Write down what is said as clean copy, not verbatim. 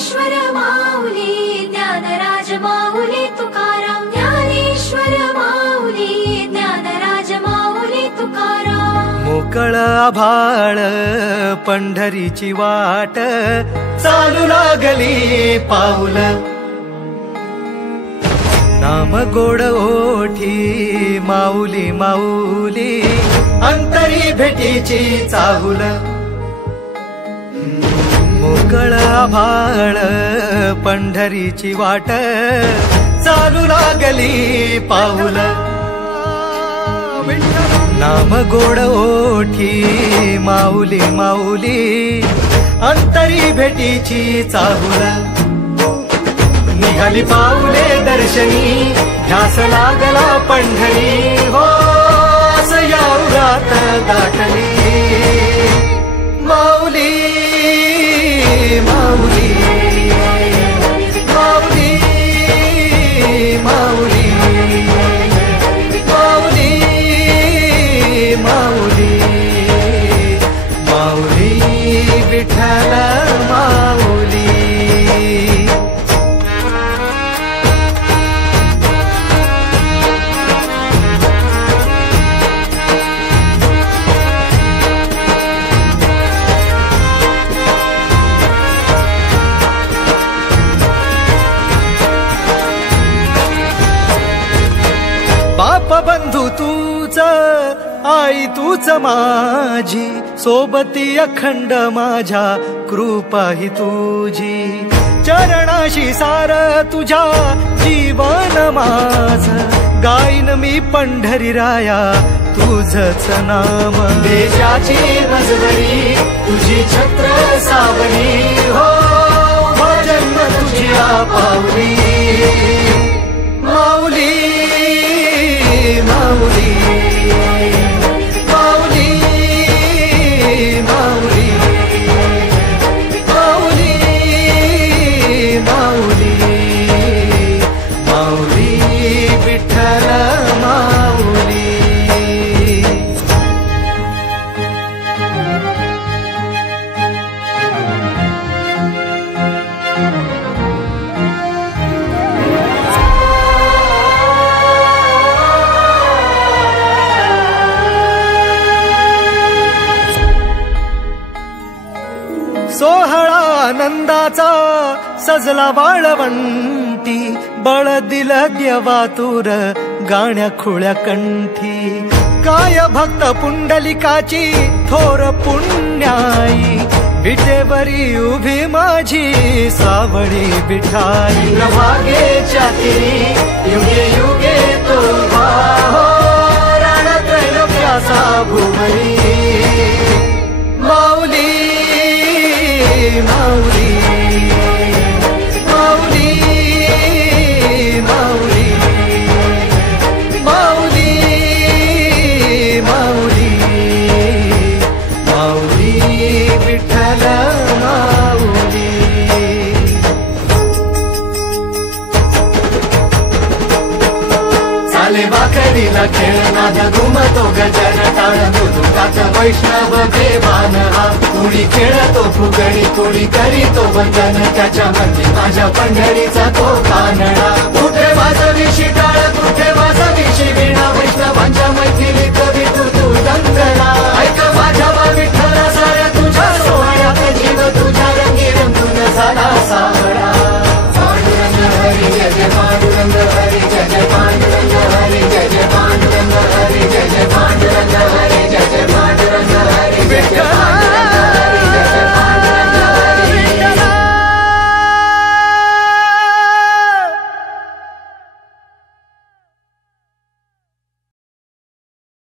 ज्ञानेश्वर माऊली ज्ञानराज माऊली तुकाराम ज्ञानेश्वर माऊली ज्ञानराज माऊली तुकाराम। मोकळ आभाळ पंढरीची वाट चालू लागली पाऊल, नाम गोड ओठी माऊली माऊली अंतरी भेटीची चाहुल। मोकळ आभाळ पंढरीची वाट चालू लागली पाऊल, नाम गोड ओठी माऊली माऊली अंतरी भेटीची चाहुल। निघाली पाऊले दर्शनी ध्यास लागला पंढरी, हो या उरात दाटली माऊली माऊली माऊली माऊली माऊली माऊली माऊली विठ्ठल माऊली। बाप बंधू तूच आई तूच माझी, सोबती अखंड माझ्या कृपा ही तुझी। चरणाशी सार तुझ्या जीवन माझ, गाईन मी पंढरी राया तुझच नाम। देशाची मजबरी तुझी छत्र सावली, हो भजन तुझ्या पावली माऊली माऊली माऊली माऊली माऊली माऊली माऊली विठ्ठल माऊली। सोहळा आनंदाचा सजला वाळवंटी, बळ दिलं देवातुर गाण्या खुळ्या कंठी। काय भक्त पुंडलिकाची थोर पुण्याई, विटेवरी उभी माझी सावळी विठाई। प्रभागेच्या तिरी युगे युगे तो हो रणत्रैलोक्याचा भुवरी माऊली माऊली माऊली माऊली माऊली माऊली माऊली विठ्ठल माऊली। चाले वाकडीला खेळ नाद घुमतो गजर टाळ, मृदुकात वैष्णव देवान हा। कुणी खेळतो फुगडी कुणी करीतो वंदन, त्याच्या म्हणजे माझ्या पंढरीचा तो कानडा। कुठे वाजवी शिटाळ कुठे वाजवी शिवीणा, वैष्णवांच्या मैथिलीत विठू तू दंगला।